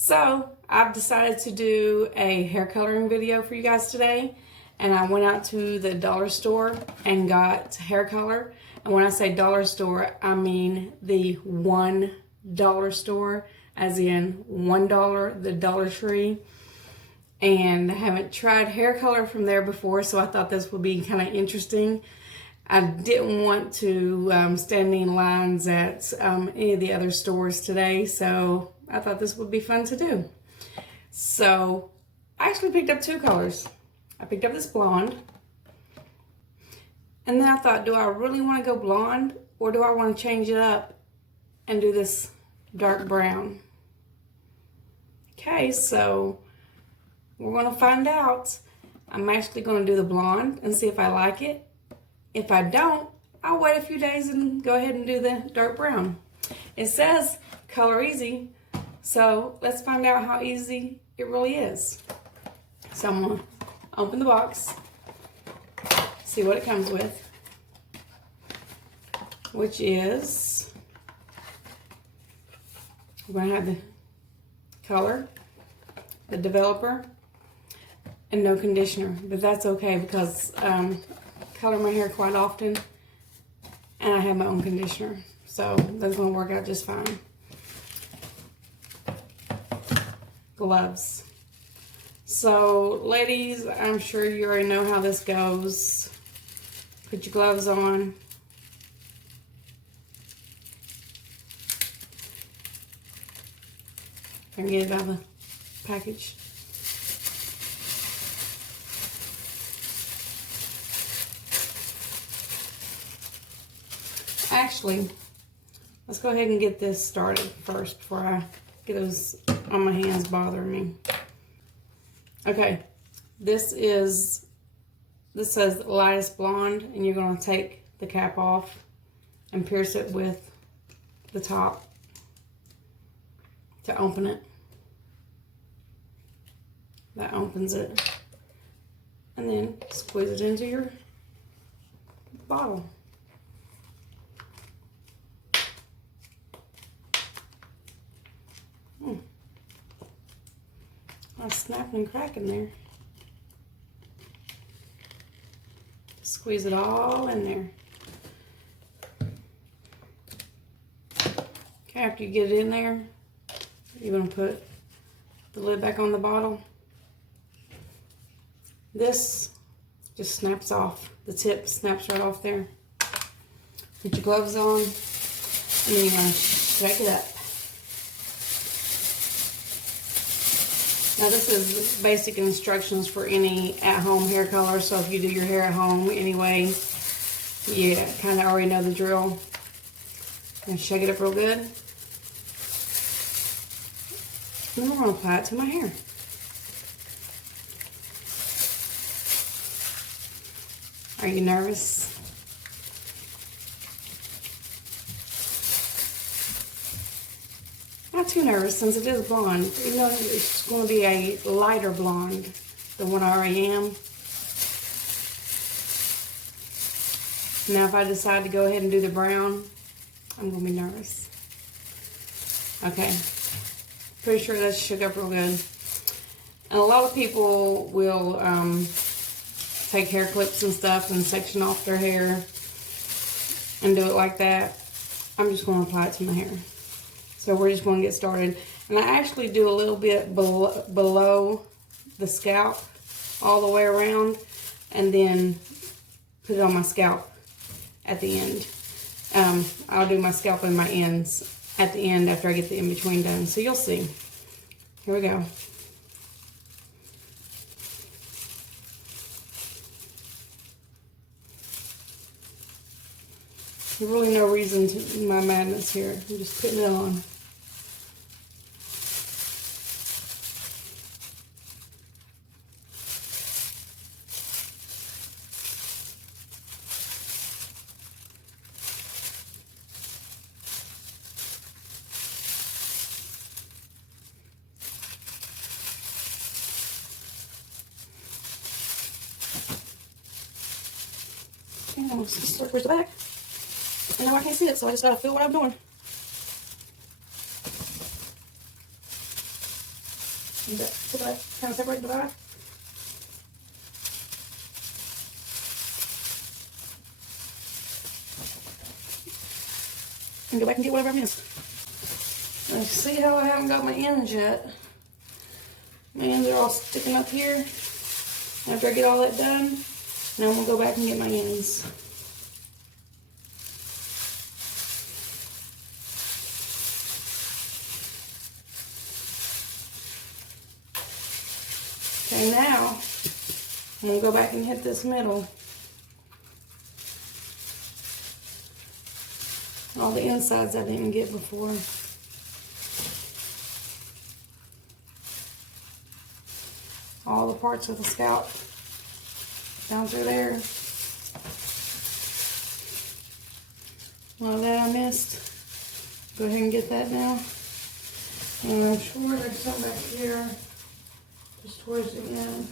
So I've decided to do a hair coloring video for you guys today, and I went out to the dollar store and got hair color. And when I say dollar store, I mean the $1 store, as in $1, the Dollar Tree. And I haven't tried hair color from there before, so I thought this would be kind of interesting. I didn't want to stand in lines at any of the other stores today, so I thought this would be fun to do. So I actually picked up two colors. I picked up this blonde, and then I thought, do I really want to go blonde, or do I want to change it up and do this dark brown? Okay, so we're going to find out. I'm actually going to do the blonde and see if I like it. If I don't, I'll wait a few days and go ahead and do the dark brown. It says ColorEazy, so let's find out how easy it really is. So I'm going to open the box, see what it comes with, which is, we're going to have the color, the developer, and no conditioner. But that's okay because I color my hair quite often and I have my own conditioner, so that's going to work out just fine. Gloves. So ladies, I'm sure you already know how this goes. Put your gloves on. I can get it out of the package. Actually, let's go ahead and get this started first before I get those on my hands bothering me. Okay, this says lightest blonde, and you're going to take the cap off and pierce it with the top to open it. That opens it, and then squeeze it into your bottle. I'm snapping and cracking there. Squeeze it all in there. Okay, after you get it in there, you're going to put the lid back on the bottle. This just snaps off. The tip snaps right off there. Put your gloves on, and then you're going to shake it up. Now this is basic instructions for any at-home hair color, so if you do your hair at home anyway, you kind of already know the drill. And shake it up real good. And then we're going to apply it to my hair. Are you nervous? Not too nervous since it is blonde. You know, it's going to be a lighter blonde than what I already am. Now if I decide to go ahead and do the brown, I'm going to be nervous. Okay. Pretty sure that's shook up real good. And a lot of people will take hair clips and stuff and section off their hair and do it like that. I'm just going to apply it to my hair. So we're just going to get started. And I actually do a little bit below the scalp all the way around, and then put it on my scalp at the end. I'll do my scalp and my ends at the end after I get the in-between done. So you'll see. Here we go. There's really no reason to my madness here. I'm just putting it on. Okay, I'm going to start towards the back. And now I can't see it, so I just gotta feel what I'm doing. So that kind of separate the back. And go back and get whatever I missed. Now, see how I haven't got my ends yet? My ends are all sticking up here. After I get all that done, now I'm gonna go back and get my ends. Okay, now I'm gonna go back and hit this middle. All the insides I didn't get before. All the parts of the scalp down through there. All that I missed. Go ahead and get that now. And I'm sure there's some back here, just towards the end,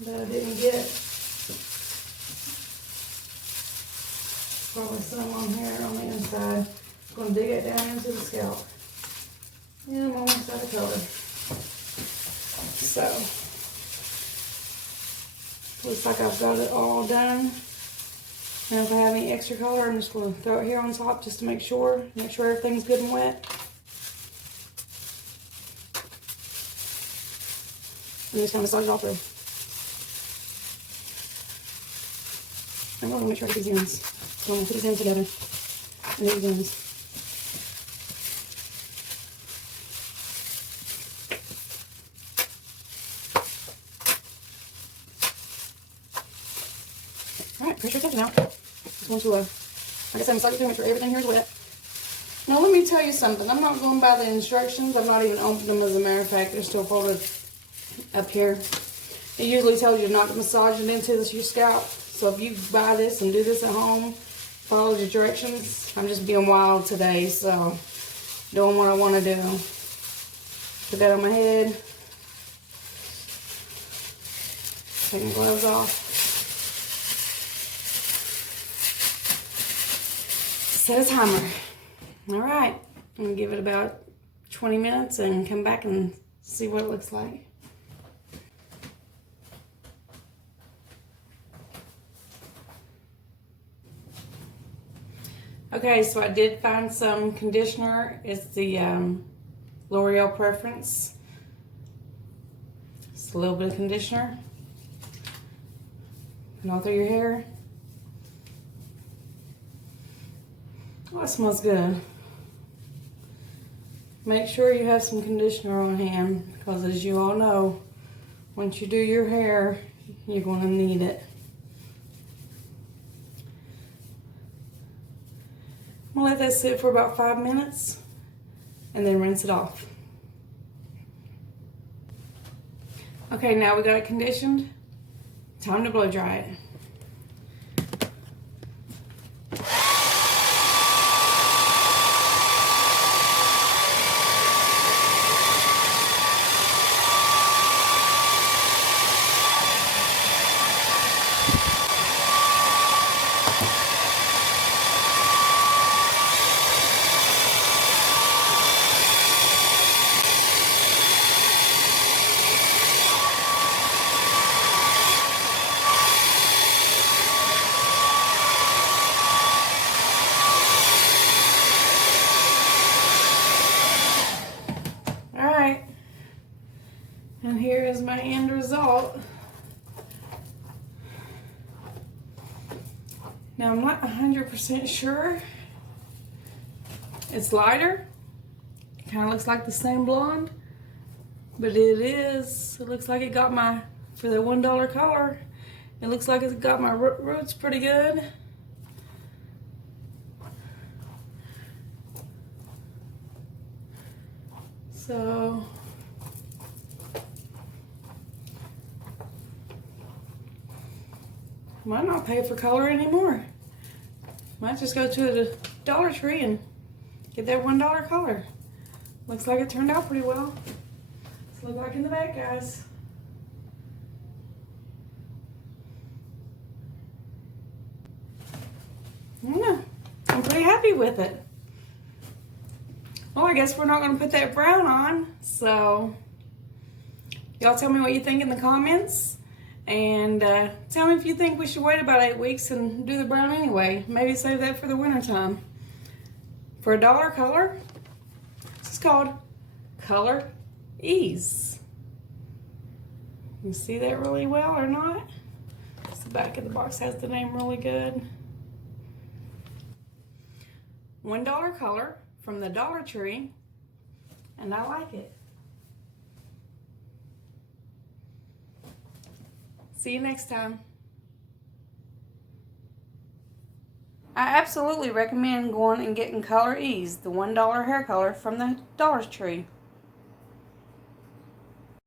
that I didn't get. Probably some on here on the inside. I'm going to dig it down into the scalp. And I'm almost out of color. So, looks like I've got it all done. And if I have any extra color, I'm just going to throw it here on top just to make sure everything's good and wet. And just kind of massage it all through. I'm going to make sure I get these ends. So I'm going to put these ends together. And these ends. Alright, pretty sure it's empty now. Just want to, like I said, massage it through, make sure everything here is wet. Now let me tell you something. I'm not going by the instructions. I've not even opened them, as a matter of fact. They're still folded up here. It usually tells you not to massage it into your scalp. So if you buy this and do this at home, follow the directions. I'm just being wild today, so doing what I want to do. Put that on my head. Take my gloves off. Set a timer. All right, I'm gonna give it about 20 minutes and come back and see what it looks like. Okay, so I did find some conditioner. It's the L'Oreal Preference. Just a little bit of conditioner. And all through your hair. Oh, it smells good. Make sure you have some conditioner on hand, because as you all know, once you do your hair, you're going to need it. I'm going to let that sit for about 5 minutes and then rinse it off. Okay, now we got it conditioned. Time to blow dry it. And here is my end result. Now I'm not 100% sure. It's lighter. It kind of looks like the same blonde, but it is. It looks like it got my, for the $1 color, it looks like it's got my roots pretty good. So might not pay for color anymore. Might just go to the Dollar Tree and get that $1 color. Looks like it turned out pretty well. Let's look back in the back, guys. I don't know. I'm pretty happy with it. Well, I guess we're not going to put that brown on, so Y'all tell me what you think in the comments. And tell me if you think we should wait about 8 weeks and do the brown anyway. Maybe save that for the winter time. For $1 color, this is called ColorEazy. You see that really well or not? The back of the box has the name really good. $1 color from the Dollar Tree, and I like it. See you next time. I absolutely recommend going and getting ColorEazy, the $1 hair color from the Dollar Tree.